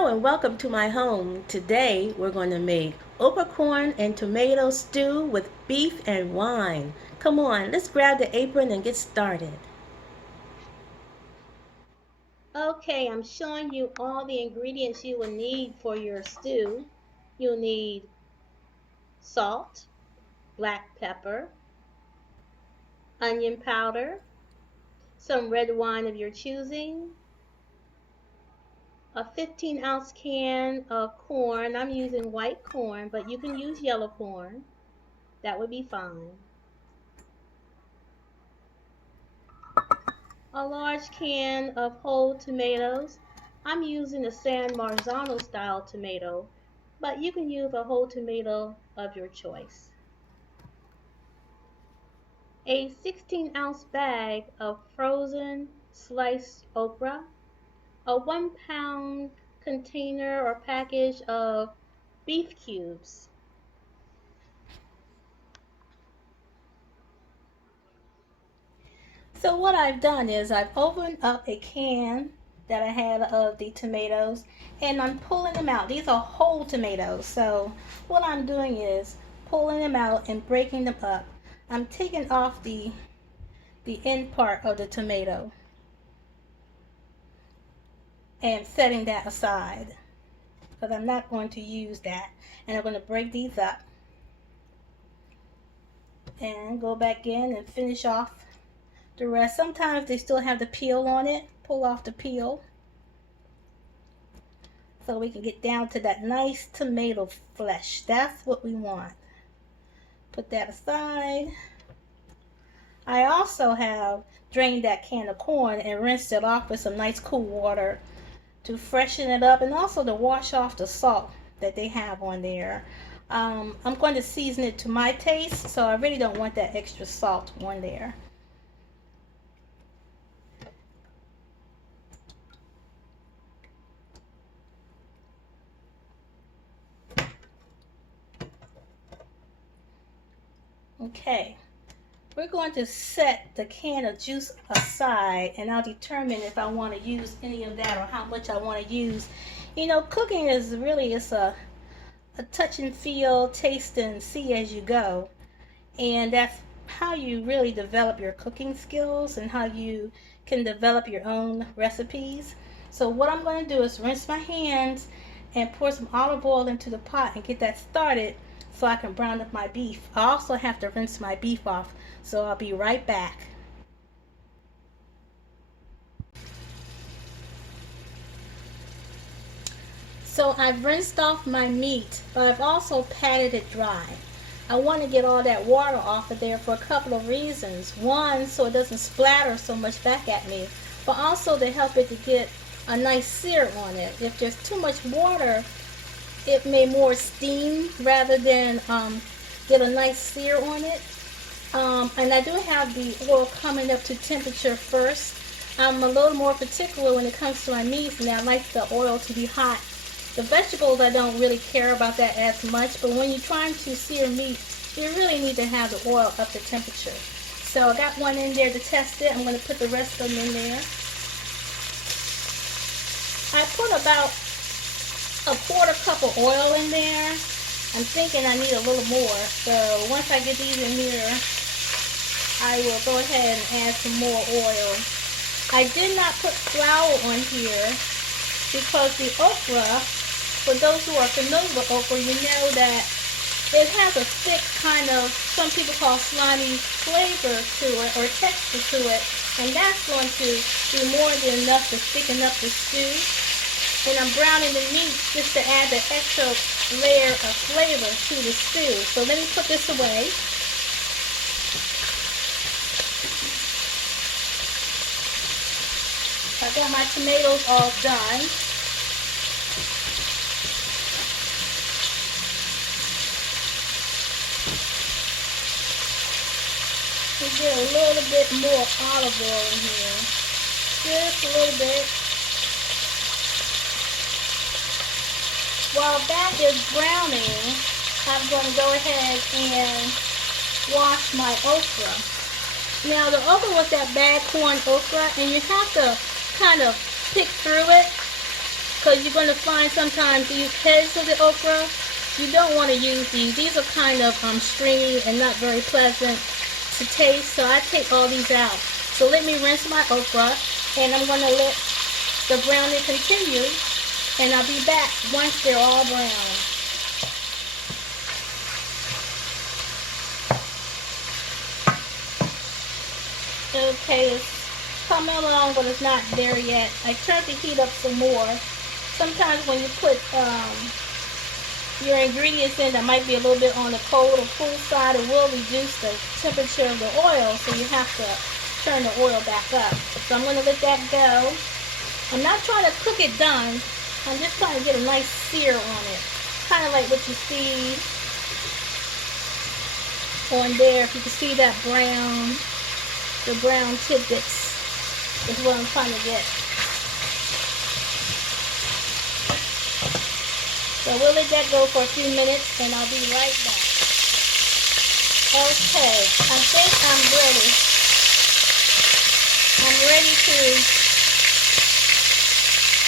Hello and welcome to my home. Today we're going to make okra corn and tomato stew with beef and wine. Come on, let's grab the apron and get started. Okay, I'm showing you all the ingredients you will need for your stew. You'll need salt, black pepper, onion powder, some red wine of your choosing, a 15-ounce can of corn. I'm using white corn, but you can use yellow corn. That would be fine. A large can of whole tomatoes. I'm using a San Marzano style tomato, but you can use a whole tomato of your choice. A 16-ounce bag of frozen sliced okra, a 1-pound container or package of beef cubes. So what I've done is I've opened up a can that I had of the tomatoes and I'm pulling them out. These are whole tomatoes. So what I'm doing is pulling them out and breaking them up. I'm taking off the end part of the tomato and setting that aside because I'm not going to use that. And I'm going to break these up and go back in and finish off the rest. Sometimes they still have the peel on it. Pull off the peel so we can get down to that nice tomato flesh. That's what we want. Put that aside. I also have drained that can of corn and rinsed it off with some nice cool water to freshen it up and also to wash off the salt that they have on there. I'm going to season it to my taste, so I really don't want that extra salt on there. Okay, we're going to set the can of juice aside and I'll determine if I want to use any of that or how much I want to use. You know, cooking is really, it's a touch and feel, taste and see as you go. And that's how you really develop your cooking skills and how you can develop your own recipes. So what I'm going to do is rinse my hands and pour some olive oil into the pot and get that started so I can brown up my beef. I also have to rinse my beef off, so I'll be right back. So I've rinsed off my meat, but I've also patted it dry. I want to get all that water off of there for a couple of reasons. One, so it doesn't splatter so much back at me, but also to help it to get a nice sear on it. If there's too much water, it may more steam rather than get a nice sear on it. And I do have the oil coming up to temperature first. I'm a little more particular when it comes to my meats, and I like the oil to be hot. The vegetables, I don't really care about that as much, but when you're trying to sear meat, you really need to have the oil up to temperature. So I got one in there to test it. I'm going to put the rest of them in there. I put about a quarter cup of oil in there. I'm thinking I need a little more. So once I get these in here, I will go ahead and add some more oil. I did not put flour on here because the okra, for those who are familiar with okra, you know that it has a thick kind of, some people call slimy flavor to it or texture to it, and that's going to be more than enough to thicken up the stew. And I'm browning the meat just to add the extra layer of flavor to the stew. So let me put this away. I got my tomatoes all done. We get a little bit more olive oil in here. Just a little bit. While that is browning, I'm going to go ahead and wash my okra. Now the okra was that bad corn okra, and you have to kind of pick through it because you're going to find sometimes these heads of the okra, you don't want to use these. These are kind of stringy and not very pleasant to taste, so I take all these out. So let me rinse my okra, and I'm going to let the browning continue, and I'll be back once they're all brown. Okay, it's coming along, but it's not there yet. I turned the heat up some more. Sometimes when you put your ingredients in that might be a little bit on the cold or cool side, it will reduce the temperature of the oil, so you have to turn the oil back up. So I'm going to let that go. I'm not trying to cook it done. I'm just trying to get a nice sear on it. Kind of like what you see on there. If you can see that brown, the brown tidbits is what I'm trying to get. So we'll let that go for a few minutes, and I'll be right back. Okay, I think I'm ready. I'm ready to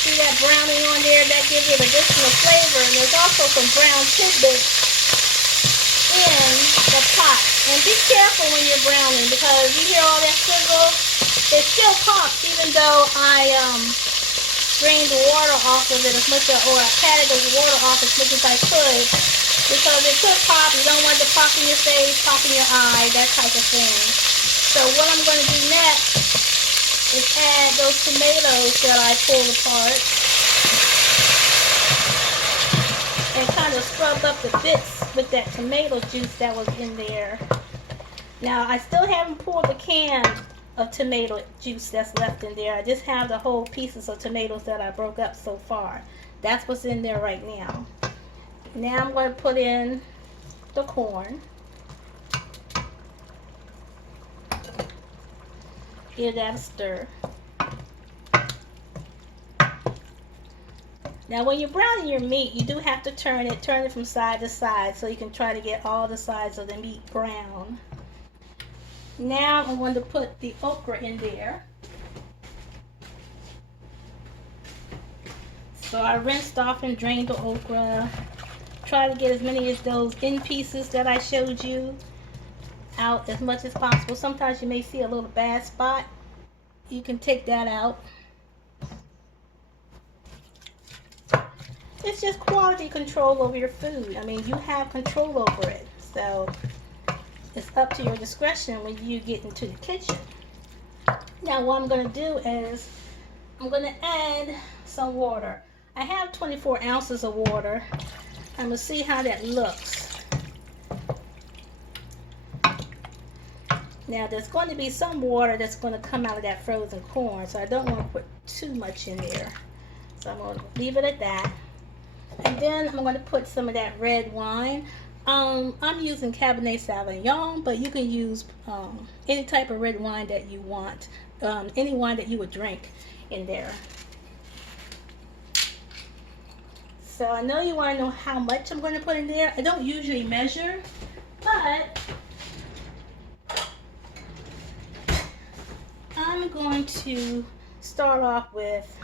see that browning on there. That gives it additional flavor, and there's also some brown tidbits in the pot. And be careful when you're browning, because you hear all that sizzle. It still pops, even though I drained the water off of it as much as, or I patted the water off as much as I could, because it could pop. You don't want it to pop in your face, pop in your eye, that type of thing. So what I'm going to do next is add those tomatoes that I pulled apart and kind of scrub up the bits with that tomato juice that was in there. Now I still haven't pulled the can of tomato juice that's left in there. I just have the whole pieces of tomatoes that I broke up so far. That's what's in there right now. Now I'm going to put in the corn. Give that a stir. Now when you're browning your meat, you do have to turn it from side to side, so you can try to get all the sides of the meat brown. Now I'm going to put the okra in there. So I rinsed off and drained the okra. Try to get as many of those in pieces that I showed you out as much as possible. Sometimes you may see a little bad spot. You can take that out. It's just quality control over your food. I mean, you have control over it. So it's up to your discretion when you get into the kitchen. Now what I'm going to do is I'm going to add some water. I have 24 ounces of water. I'm going to see how that looks. Now there's going to be some water that's going to come out of that frozen corn, so I don't want to put too much in there. So I'm going to leave it at that. And then I'm going to put some of that red wine. I'm using Cabernet Sauvignon, but you can use any type of red wine that you want, any wine that you would drink in there. So I know you want to know how much I'm going to put in there. I don't usually measure, but I'm going to start off with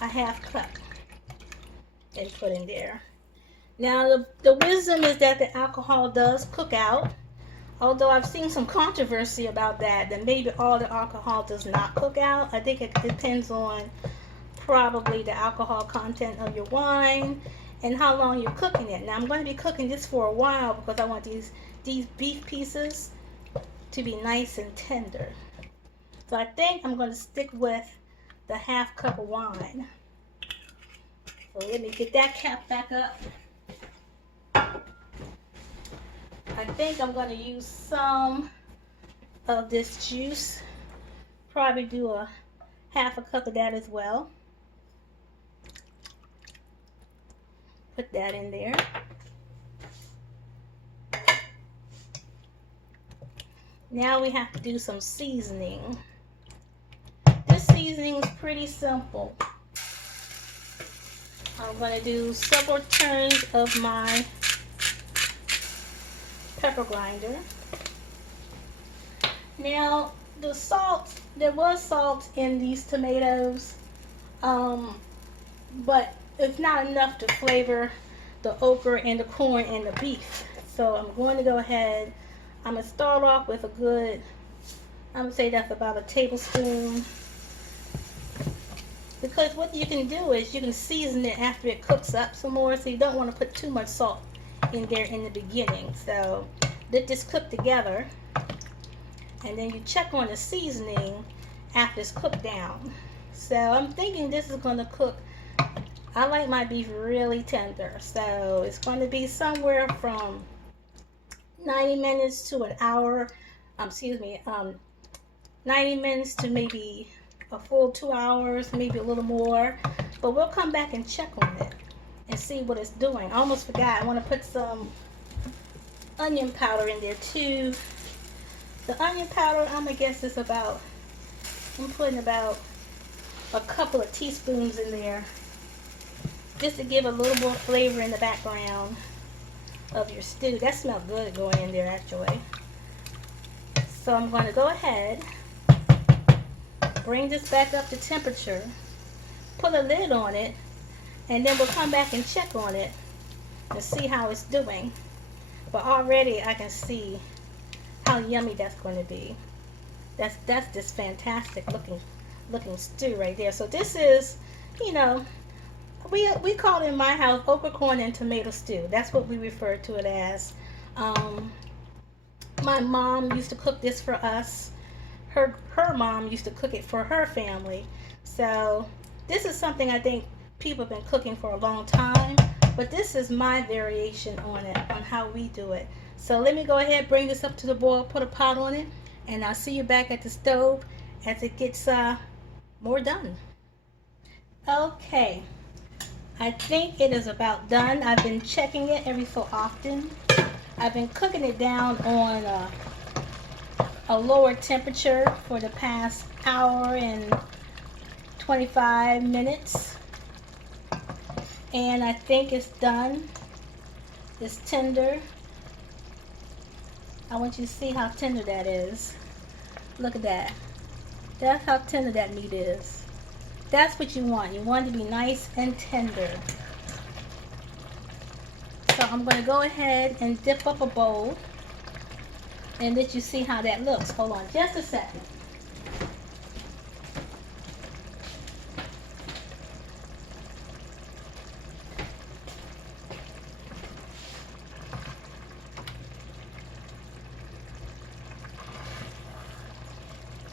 a half cup and put in there. Now the wisdom is that the alcohol does cook out, although I've seen some controversy about that maybe all the alcohol does not cook out. I think it depends on probably the alcohol content of your wine and how long you're cooking it. Now I'm going to be cooking this for a while because I want these beef pieces to be nice and tender. So I think I'm going to stick with the half cup of wine. So let me get that cap back up. I think I'm going to use some of this juice. Probably do a half a cup of that as well. Put that in there. Now we have to do some seasoning. This seasoning is pretty simple. I'm going to do several turns of my pepper grinder. Now the salt, there was salt in these tomatoes. but it's not enough to flavor the okra and the corn and the beef. So I'm going to go ahead. I'm going to start off with a good, I'm going to say that's about a tablespoon. Because what you can do is you can season it after it cooks up some more, so you don't want to put too much salt in there in the beginning. So let this cook together, and then you check on the seasoning after it's cooked down. So I'm thinking this is going to cook, I like my beef really tender, so it's going to be somewhere from 90 minutes to an hour, 90 minutes to maybe a full 2 hours, maybe a little more. But we'll come back and check on it and see what it's doing. I almost forgot, I want to put some onion powder in there too. The onion powder, I'm gonna guess is about, I'm putting about a couple of teaspoons in there, just to give a little more flavor in the background of your stew. That smells good going in there actually. So I'm going to go ahead, bring this back up to temperature, put a lid on it, and then we'll come back and check on it and see how it's doing. But already I can see how yummy that's going to be. That's just fantastic looking stew right there. So this is, you know, we call it in my house okra, corn, and tomato stew. That's what we refer to it as. My mom used to cook this for us. Her mom used to cook it for her family. So this is something I think people have been cooking for a long time, but this is my variation on it, on how we do it. So let me go ahead, bring this up to the boil, put a pot on it, and I'll see you back at the stove as it gets more done. Okay, I think it is about done. I've been checking it every so often. I've been cooking it down on a lower temperature for the past hour and 25 minutes. And I think it's done. It's tender. I want you to see how tender that is. Look at that. That's how tender that meat is. That's what you want. You want it to be nice and tender. So I'm going to go ahead and dip up a bowl and let you see how that looks. Hold on just a second.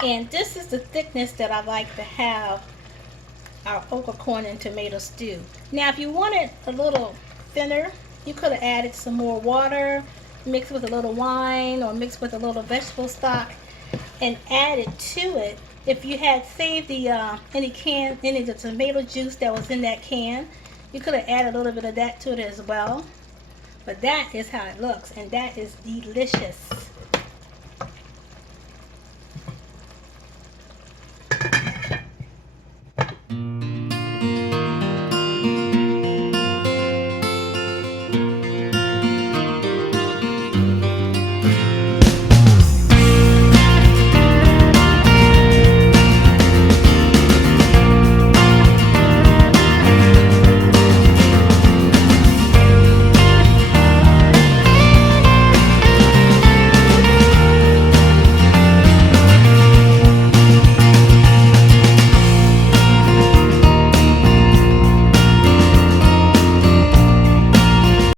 And this is the thickness that I like to have our okra, corn, and tomato stew. Now if you want it a little thinner, you could have added some more water, mixed with a little wine, or mixed with a little vegetable stock, and added to it. If you had saved the any of the tomato juice that was in that can, you could have added a little bit of that to it as well. But that is how it looks, and that is delicious.